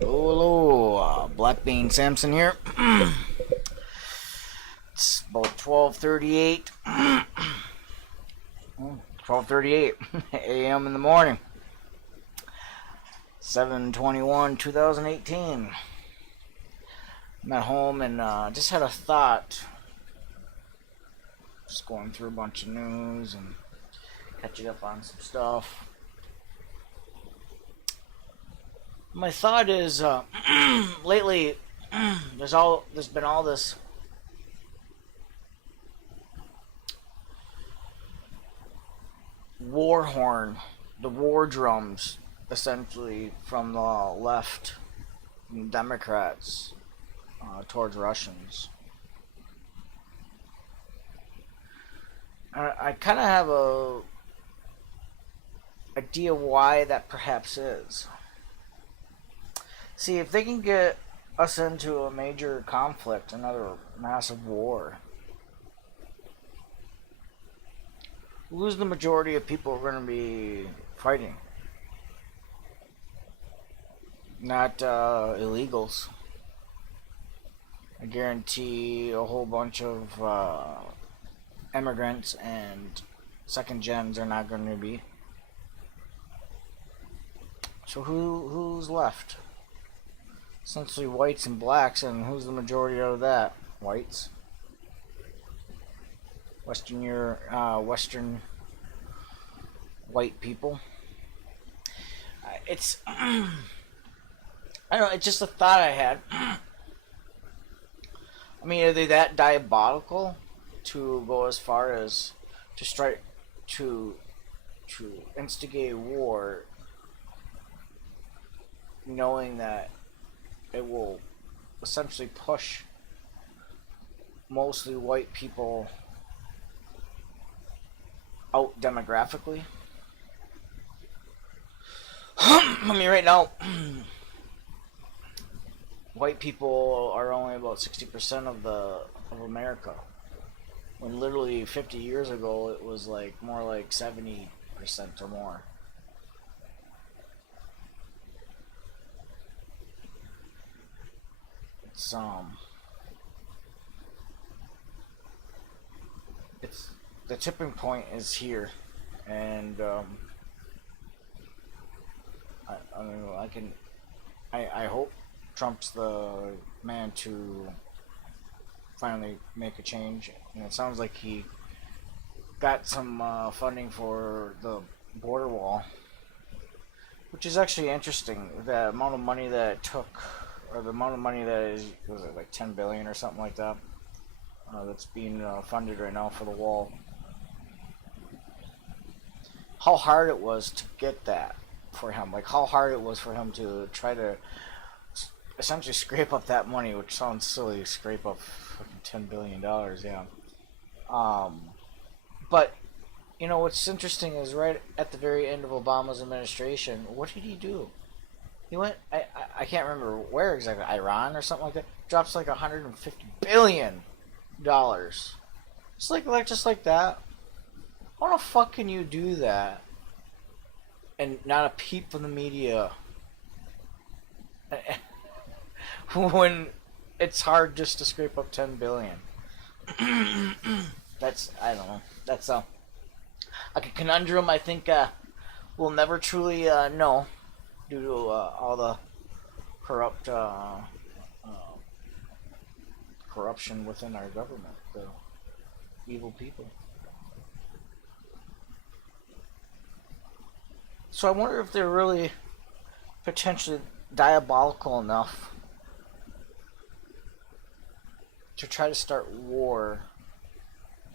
Hello, Black Bean Samson here. It's about 12:38, 12:38 a.m. in the morning. 7/21, 2018. I'm at home and just had a thought. Just going through a bunch of news and catching up on some stuff. My thought is, lately, there's been all this war horn, the war drums, essentially from the left, from Democrats, towards Russians. I kind of have a idea why that perhaps is. See, if they can get us into a major conflict, another massive war, who's the majority of people are going to be fighting? Not illegals. I guarantee a whole bunch of immigrants and second gens are not going to be. So who's left? Essentially whites and blacks, and who's the majority of that? Whites. Western white people. It's I don't know. It's just a thought I had. I mean, are they that diabolical to go as far as to strike to instigate a war, knowing that it will essentially push mostly white people out demographically? I mean, right now, white people are only about 60% of America, when literally 50 years ago it was like more like 70% or more. It's the tipping point is here, and I don't know. I hope Trump's the man to finally make a change, and it sounds like he got some funding for the border wall, which is actually interesting. The amount of money that it took, or the amount of money that is, was it like 10 billion or something like that, that's being funded right now for the wall. How hard it was to get that for him, like how hard it was for him to try to essentially scrape up that money, which sounds silly, scrape up fucking $10 billion, yeah. But, you know, what's interesting is right at the very end of Obama's administration, what did he do? He went, I can't remember where exactly, Iran or something like that, drops like $150 billion. Just like that. How the fuck can you do that and not a peep from the media when it's hard just to scrape up 10 billion? That's, I don't know. That's like a conundrum I think we'll never truly know, due to all the corruption within our government, the evil people. So I wonder if they're really potentially diabolical enough to try to start war,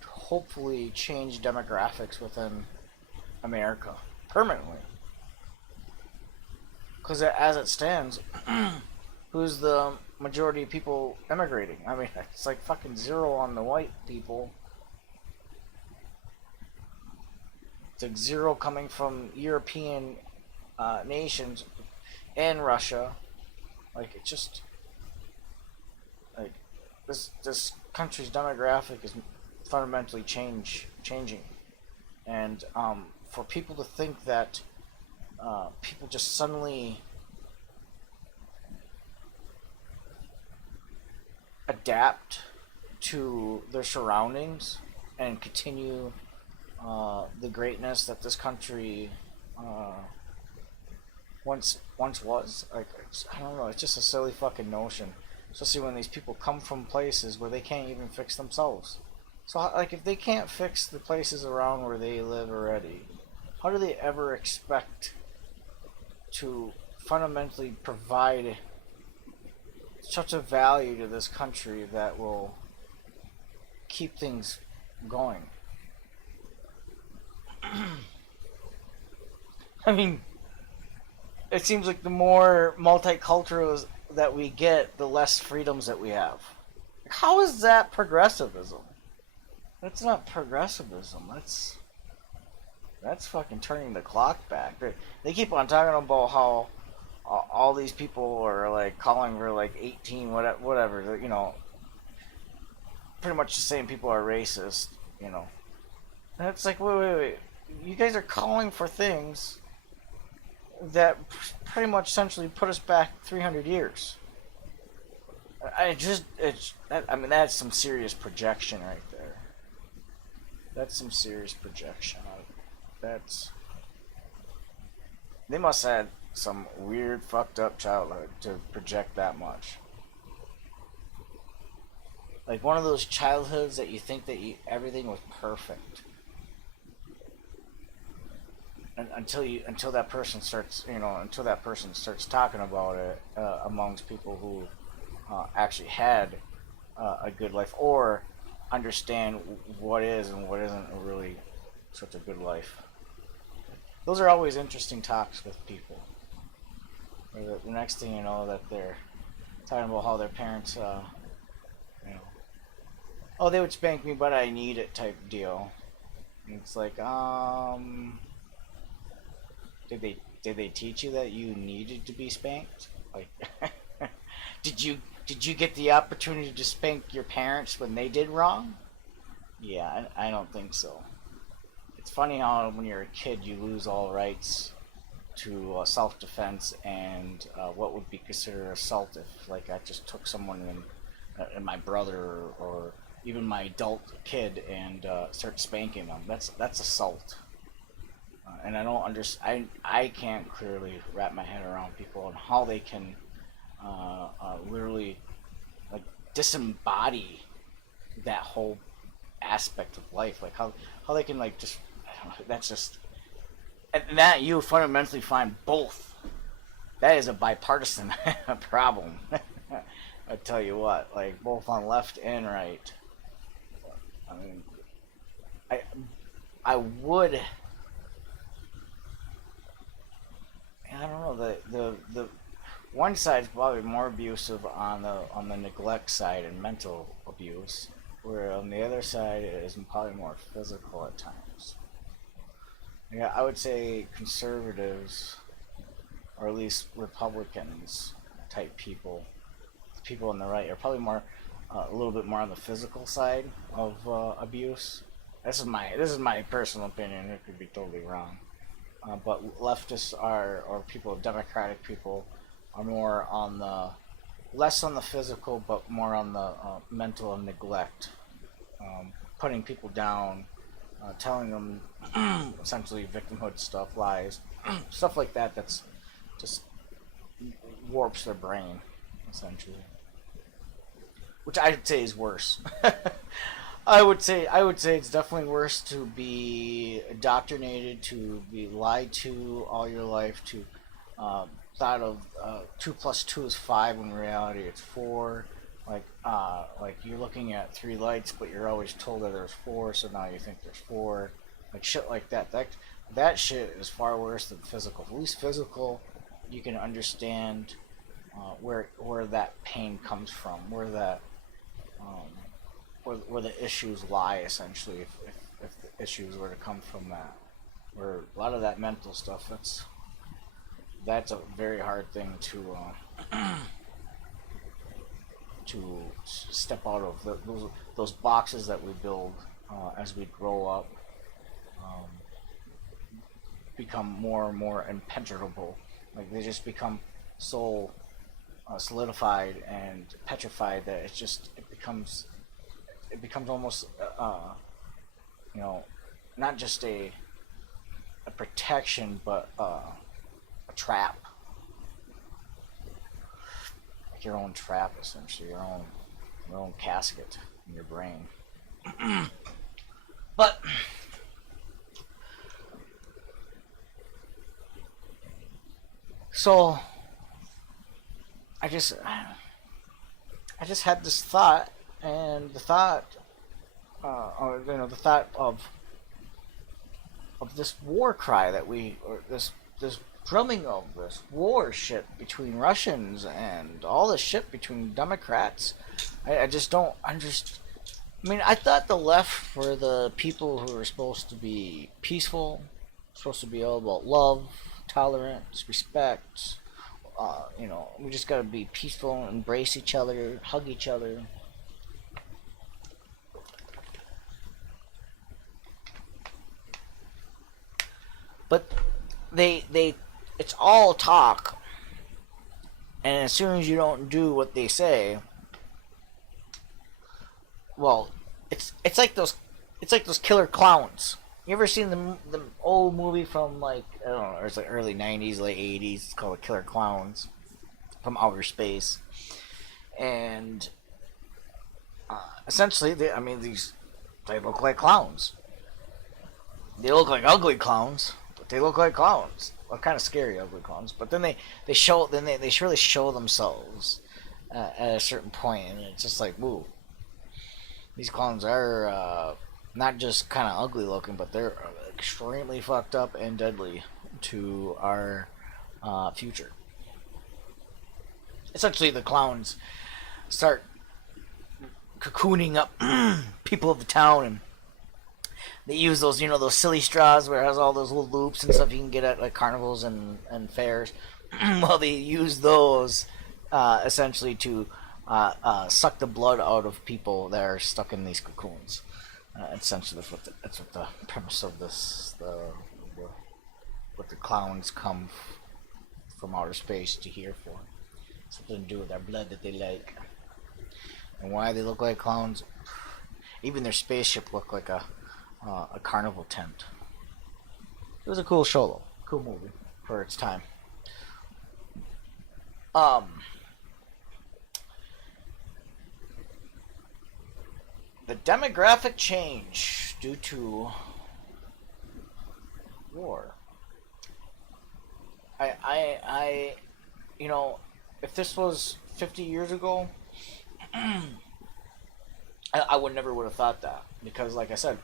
to hopefully change demographics within America permanently. Because as it stands, who's the majority of people immigrating? I mean, it's like fucking zero on the white people. It's like zero coming from European nations and Russia. Like, it just, like, this country's demographic is fundamentally changing, and for people to think that people just suddenly adapt to their surroundings and continue the greatness that this country uh, once was. Like, I don't know, it's just a silly fucking notion, especially when these people come from places where they can't even fix themselves. So, like, if they can't fix the places around where they live already, how do they ever expect to fundamentally provide such a value to this country that will keep things going? I mean, it seems like the more multicultural that we get, the less freedoms that we have. How is that progressivism? That's not progressivism. That's fucking turning the clock back. They keep on talking about how all these people are like calling for like 18 whatever. You know, pretty much the same people are racist. You know, and it's like wait. You guys are calling for things that pretty much essentially put us back 300 years. I mean, that's some serious projection right there. That's some serious projection. That's, they must have had some weird, fucked up childhood to project that much. Like one of those childhoods that you think that everything was perfect, until that person starts, until that person starts talking about it amongst people who actually had a good life, or understand what is and what isn't really such a good life. Those are always interesting talks with people. The next thing you know, that they're talking about how their parents, oh, they would spank me, but I need it type deal. And it's like, did they teach you that you needed to be spanked? Like, did you get the opportunity to spank your parents when they did wrong? Yeah, I don't think so. It's funny how when you're a kid you lose all rights to self-defense and what would be considered assault if, like, I just took someone and my brother or even my adult kid and start spanking them. That's assault. And I don't understand. I can't clearly wrap my head around people and how they can literally like disembody that whole aspect of life. Like how they can like just, I don't know, that's just, and that you fundamentally find both. That is a bipartisan problem. I tell you what, like both on left and right. I mean, I would. I don't know, the one side is probably more abusive on the neglect side and mental abuse, where on the other side it is probably more physical at times. Yeah, I would say conservatives, or at least Republicans type people, people on the right, are probably more a little bit more on the physical side of abuse. This is my personal opinion. It could be totally wrong. But leftists or people, democratic people, are more on the, less on the physical, but more on the mental and neglect, putting people down, telling them essentially victimhood stuff, lies, stuff like that. That's just warps their brain, essentially, which I'd say is worse. I would say it's definitely worse to be indoctrinated, to be lied to all your life, to thought of 2 + 2 is 5 when in reality it's 4. Like you're looking at 3 lights, but you're always told that there's 4, so now you think there's 4. Like shit like that. That shit is far worse than physical. At least physical, you can understand where that pain comes from, where that where the issues lie, essentially, if the issues were to come from that. Where a lot of that mental stuff, that's a very hard thing to step out of. Those boxes that we build as we grow up become more and more impenetrable. Like they just become so solidified and petrified that it becomes almost you know, not just a protection, but a trap, like your own trap, essentially, your own casket in your brain. But so I just I just had this thought, and the thought, or the thought of this war cry that or this drumming of this war shit between Russians and all this shit between Democrats. I just don't. I mean, I thought the left were the people who were supposed to be peaceful, supposed to be all about love, tolerance, respect. We just gotta be peaceful, embrace each other, hug each other. But it's all talk, and as soon as you don't do what they say, well, it's like those killer clowns. You ever seen the old movie from, like, I don't know, it's like early '90s, late '80s? It's called Killer Clowns from Outer Space, and essentially, they look like clowns. They look like ugly clowns, but they look like clowns. Well, kind of scary ugly clowns. But then they really show themselves at a certain point, and it's just like, woo. These clowns are not just kind of ugly looking, but they're extremely fucked up and deadly to our future. Essentially, the clowns start cocooning up people of the town, and they use those, those silly straws where it has all those little loops and stuff you can get at, like, carnivals and fairs. Well, they use those essentially to suck the blood out of people that are stuck in these cocoons. Essentially, that's what the premise of this, what the clowns come from outer space to here for. Something to do with our blood that they like. And why they look like clowns? Even their spaceship looked like a carnival tent. It was a cool show, though. Cool movie for its time. The demographic change due to war. I if this was 50 years ago, I would never would have thought that, because, like I said,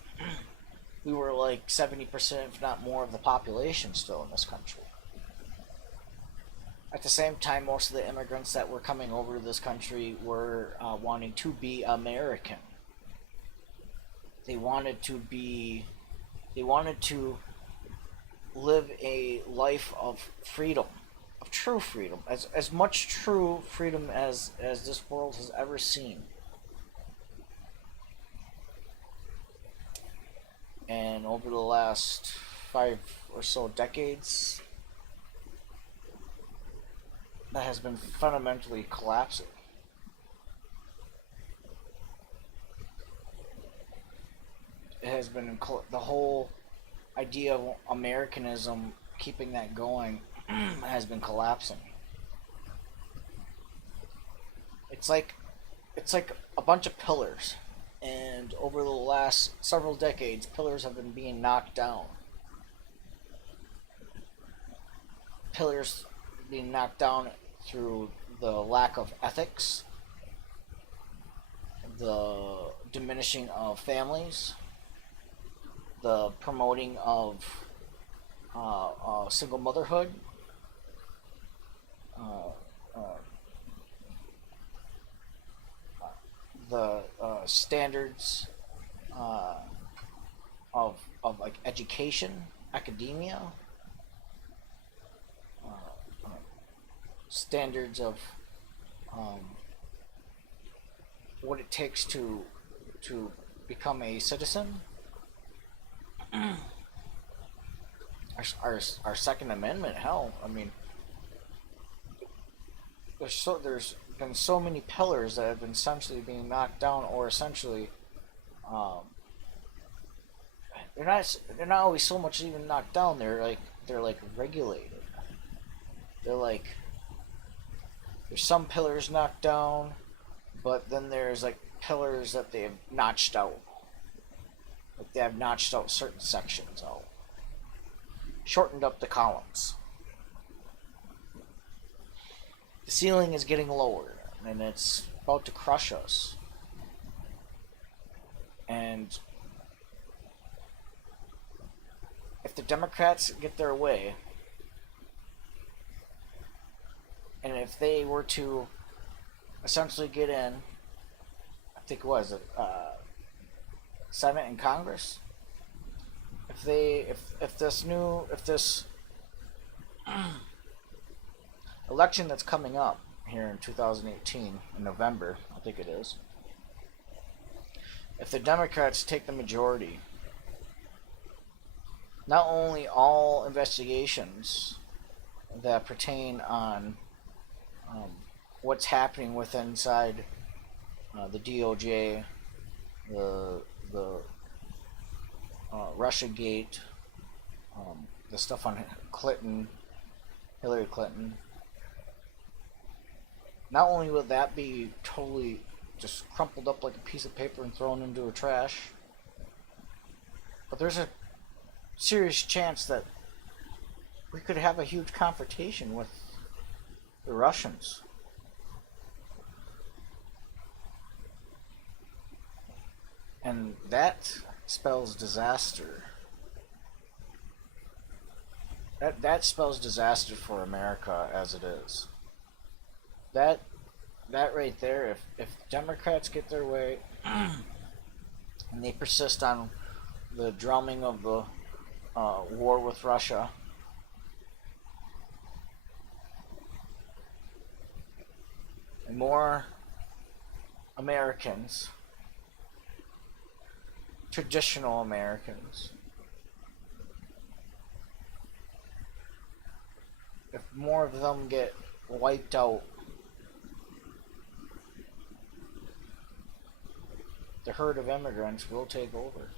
we were like 70%, if not more, of the population still in this country. At the same time, most of the immigrants that were coming over to this country were wanting to be American. They wanted to live a life of freedom, of true freedom, as much true freedom as this world has ever seen. And over the last 5 or so decades, that has been fundamentally collapsing. It has been the whole idea of Americanism, keeping that going, has been collapsing. It's like a bunch of pillars, and over the last several decades, pillars have been being knocked down. Pillars being knocked down through the lack of ethics, the diminishing of families, the promoting of single motherhood, the standards of like education, academia, standards of what it takes to become a citizen. Our Second Amendment, hell, I mean, there's been so many pillars that have been essentially being knocked down, or essentially, um, they're not always so much even knocked down. They're like regulated. They're like there's some pillars knocked down, but then there's like pillars that they have notched out. Like they have notched out certain sections out, shortened up the columns. The ceiling is getting lower, and it's about to crush us. And if the Democrats get their way, and if they were to essentially get in, I think it was Senate and Congress. If this election that's coming up here in 2018 in November, I think it is, if the Democrats take the majority, not only all investigations that pertain on what's happening with inside the DOJ, the Russiagate, the stuff on Hillary Clinton. Not only will that be totally just crumpled up like a piece of paper and thrown into a trash, but there's a serious chance that we could have a huge confrontation with the Russians. And that spells disaster. That spells disaster for America as it is. That right there, if Democrats get their way and they persist on the drumming of the war with Russia, and more Americans, traditional Americans, if more of them get wiped out, the herd of immigrants will take over.